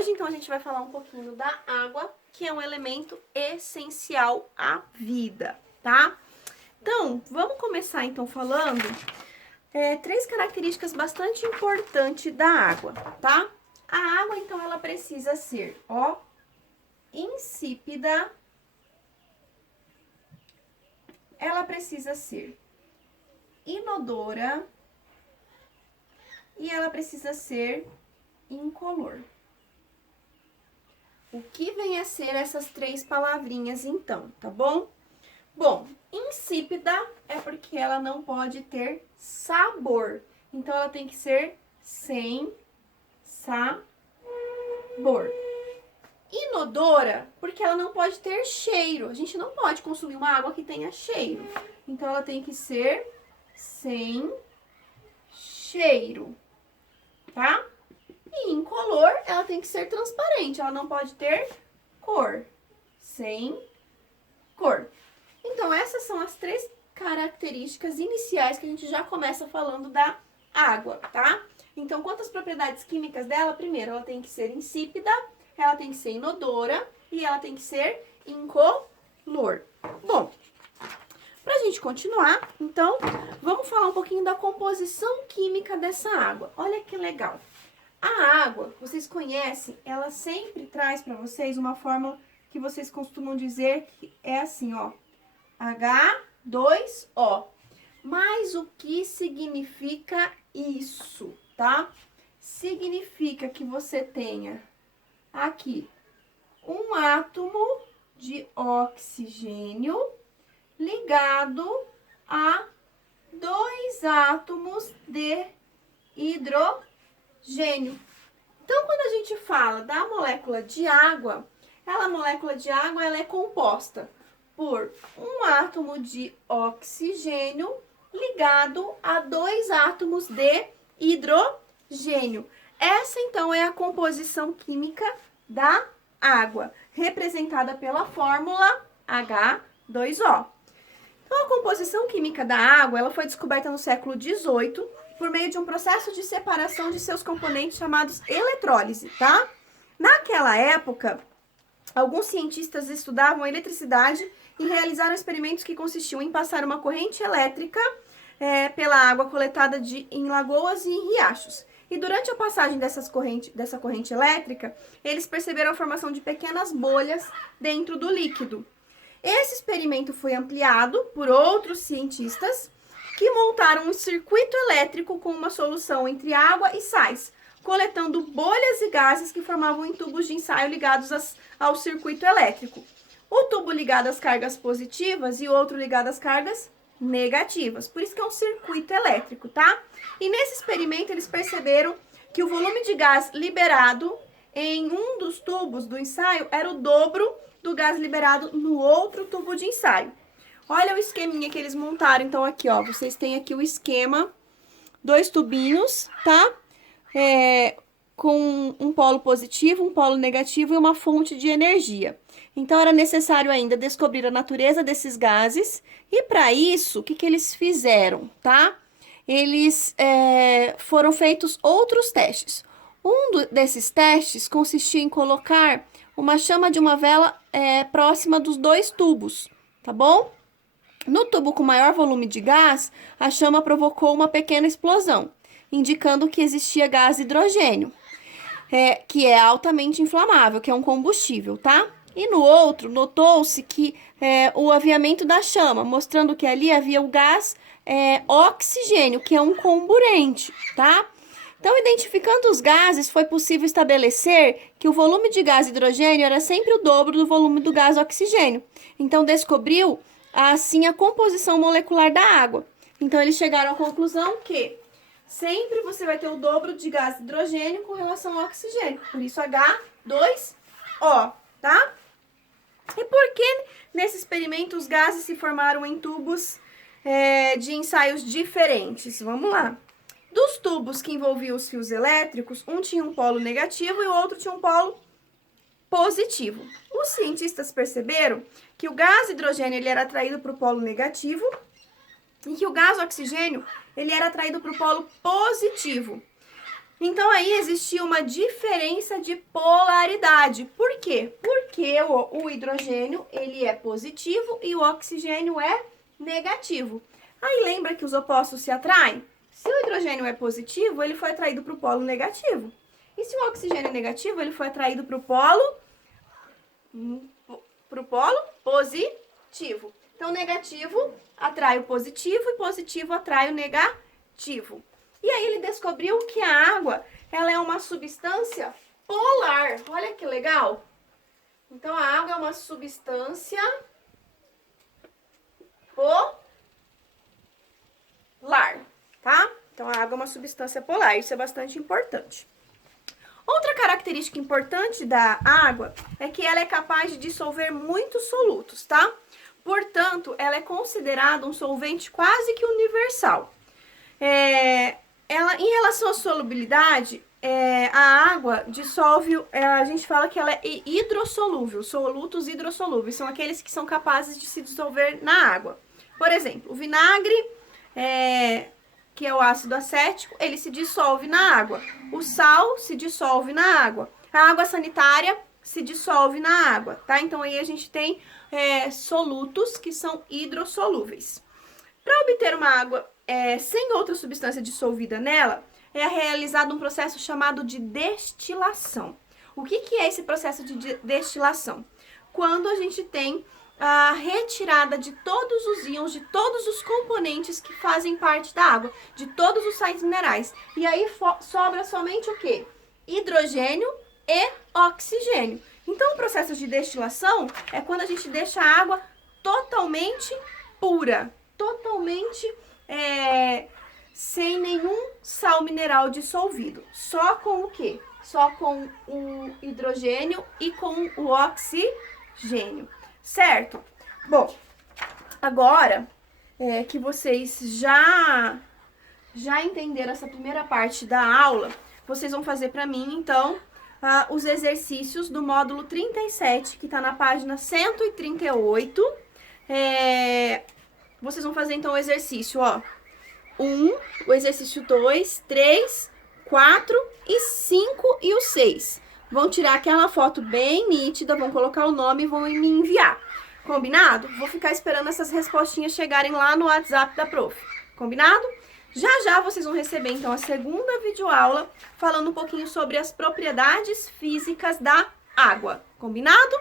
Hoje, então, a gente vai falar um pouquinho da água, que é um elemento essencial à vida, tá? Então, vamos começar, então, falando três características bastante importantes da água, tá? A água, então, ela precisa ser, ó, insípida, ela precisa ser inodora e ela precisa ser incolor. O que vem a ser essas três palavrinhas, então, tá bom? Bom, insípida é porque ela não pode ter sabor. Então, ela tem que ser sem sabor. Inodora, porque ela não pode ter cheiro. A gente não pode consumir uma água que tenha cheiro. Então, ela tem que ser sem cheiro, tá? E incolor, ela tem que ser transparente. Ela não pode ter cor. Sem cor. Então, essas são as três características iniciais que a gente já começa falando da água, tá? Então, quanto às propriedades químicas dela, primeiro, ela tem que ser insípida, ela tem que ser inodora e ela tem que ser incolor. Bom, pra gente continuar, então, vamos falar um pouquinho da composição química dessa água. Olha que legal. A água, vocês conhecem, ela sempre traz pra vocês uma fórmula que vocês costumam dizer que é assim, ó. H2O. Mas o que significa isso, tá? Significa que você tenha aqui um átomo de oxigênio ligado a dois átomos de hidrogênio. Então, quando a gente fala da molécula de água, a molécula de água ela é composta por um átomo de oxigênio ligado a dois átomos de hidrogênio. Essa, então, é a composição química da água, representada pela fórmula H2O. Então, a composição química da água ela foi descoberta no século XVIII por meio de um processo de separação de seus componentes chamados eletrólise, tá? Naquela época, alguns cientistas estudavam a eletricidade e realizaram experimentos que consistiam em passar uma corrente elétrica pela água coletada em lagoas e em riachos. E durante a passagem dessa corrente elétrica, eles perceberam a formação de pequenas bolhas dentro do líquido. Esse experimento foi ampliado por outros cientistas que montaram um circuito elétrico com uma solução entre água e sais, coletando bolhas e gases que formavam em tubos de ensaio ligados ao circuito elétrico. O tubo ligado às cargas positivas e o outro ligado às cargas negativas. Por isso que é um circuito elétrico, tá? E nesse experimento eles perceberam que o volume de gás liberado em um dos tubos do ensaio era o dobro do gás liberado no outro tubo de ensaio. Olha o esqueminha que eles montaram. Então, aqui, ó, vocês têm aqui o esquema, dois tubinhos, tá? Com um polo positivo, um polo negativo e uma fonte de energia. Então, era necessário ainda descobrir a natureza desses gases. E, para isso, o que eles fizeram, tá? Eles foram feitos outros testes. Desses testes consistia em colocar uma chama de uma vela próxima dos dois tubos, tá bom? No tubo com maior volume de gás, a chama provocou uma pequena explosão, indicando que existia gás hidrogênio, que é altamente inflamável, que é um combustível, tá? E no outro, notou-se que o aviamento da chama, mostrando que ali havia o gás oxigênio, que é um comburente, tá? Então, identificando os gases, foi possível estabelecer que o volume de gás hidrogênio era sempre o dobro do volume do gás oxigênio. Então, descobriu, assim, a composição molecular da água. Então, eles chegaram à conclusão que sempre você vai ter o dobro de gás hidrogênio com relação ao oxigênio. Por isso, H2O, tá? E por que nesse experimento os gases se formaram em tubos de ensaios diferentes? Vamos lá. Dos tubos que envolviam os fios elétricos, um tinha um polo negativo e o outro tinha um polo positivo. Os cientistas perceberam que o gás hidrogênio ele era atraído para o polo negativo e que o gás oxigênio ele era atraído para o polo positivo. Então, aí existia uma diferença de polaridade. Por quê? Porque o hidrogênio, ele é positivo e o oxigênio é negativo. Aí, lembra que os opostos se atraem? Se o hidrogênio é positivo, ele foi atraído para o polo negativo. E se o oxigênio é negativo, ele foi atraído para o polo positivo. Então, negativo atrai o positivo e positivo atrai o negativo. E aí ele descobriu que a água, ela é uma substância polar. Olha que legal. Então, a água é uma substância polar, tá? Então, a água é uma substância polar. Isso é bastante importante. Outra característica importante da água é que ela é capaz de dissolver muitos solutos, tá? Portanto, ela é considerada um solvente quase que universal. Em relação à solubilidade, a água dissolve, a gente fala que ela é hidrossolúvel, solutos hidrossolúveis, são aqueles que são capazes de se dissolver na água. Por exemplo, o vinagre, que é o ácido acético, ele se dissolve na água. O sal se dissolve na água. A água sanitária se dissolve na água, tá? Então, aí a gente tem solutos que são hidrossolúveis. Para obter uma água sem outra substância dissolvida nela, é realizado um processo chamado de destilação. O que é esse processo de destilação? Quando a gente tem a retirada de todos os íons, de todos os componentes que fazem parte da água, de todos os sais minerais. E aí sobra somente o quê? Hidrogênio e oxigênio. Então, o processo de destilação é quando a gente deixa a água totalmente pura, totalmente sem nenhum sal mineral dissolvido. Só com o quê? Só com o hidrogênio e com o oxigênio. Certo? Bom, agora que vocês já entenderam essa primeira parte da aula, vocês vão fazer para mim, então, os exercícios do módulo 37, que está na página 138. Vocês vão fazer, então, o exercício, ó. 1, o exercício 2, 3, 4 e 5 e o 6. Vão tirar aquela foto bem nítida, vão colocar o nome e vão me enviar. Combinado? Vou ficar esperando essas respostinhas chegarem lá no WhatsApp da prof. Combinado? Já já vocês vão receber, então, a segunda videoaula falando um pouquinho sobre as propriedades físicas da água. Combinado?